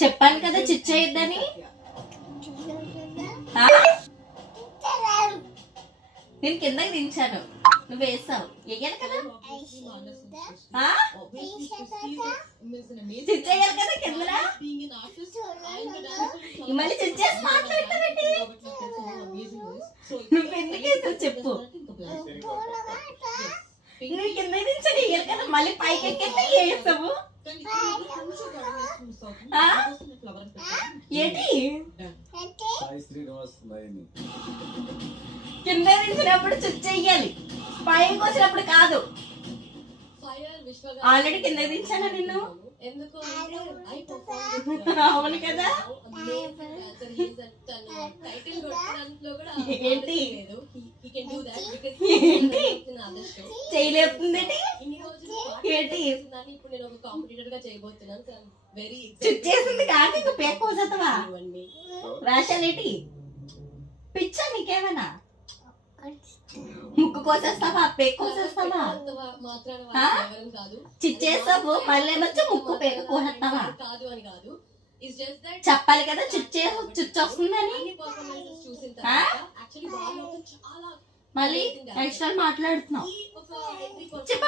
చెప్పాను కదా చిచ్చేయద్దని. నేను కిందకి దించాను, నువ్వు వేసావు. ఎయ్యాలి కదా, చిచ్చేయాలి కదా కిందరా. మళ్ళీ చిచ్చేసి మాట్లాడతావేంటి? నువ్వు ఎందుకు వేసావు చెప్పు. నువ్వు కింద దించాను ఎయ్యాలి కదా, మళ్ళీ పైకి ఎక్కితే వేసావు ఏంటి? కింద దించినప్పుడు చుచ్చెయ్యాలి, పైకి వచ్చినప్పుడు కాదు. ఆల్రెడీ కింద దించాను నిన్ను. అవును కదా. ఏంటి ఏంటి చేయలేపుతుందేంటి? ఏంటి చుచ్చేసింది కాదు, ఇంక పేక కోసేస్తావా? వేషాలేంటి? పిచ్చా నీకేమన్నా? ముక్కు కోసేస్తావా, పేక కోసేస్తావా? చిచ్చేస్తావు మళ్ళీ వచ్చి ముక్కు పేక కోసేస్తావా? చెప్పాలి కదా చుచ్చొస్తుందని. మళ్ళీ ఎక్స్ట్రా మాట్లాడుతున్నావు. చెప్ప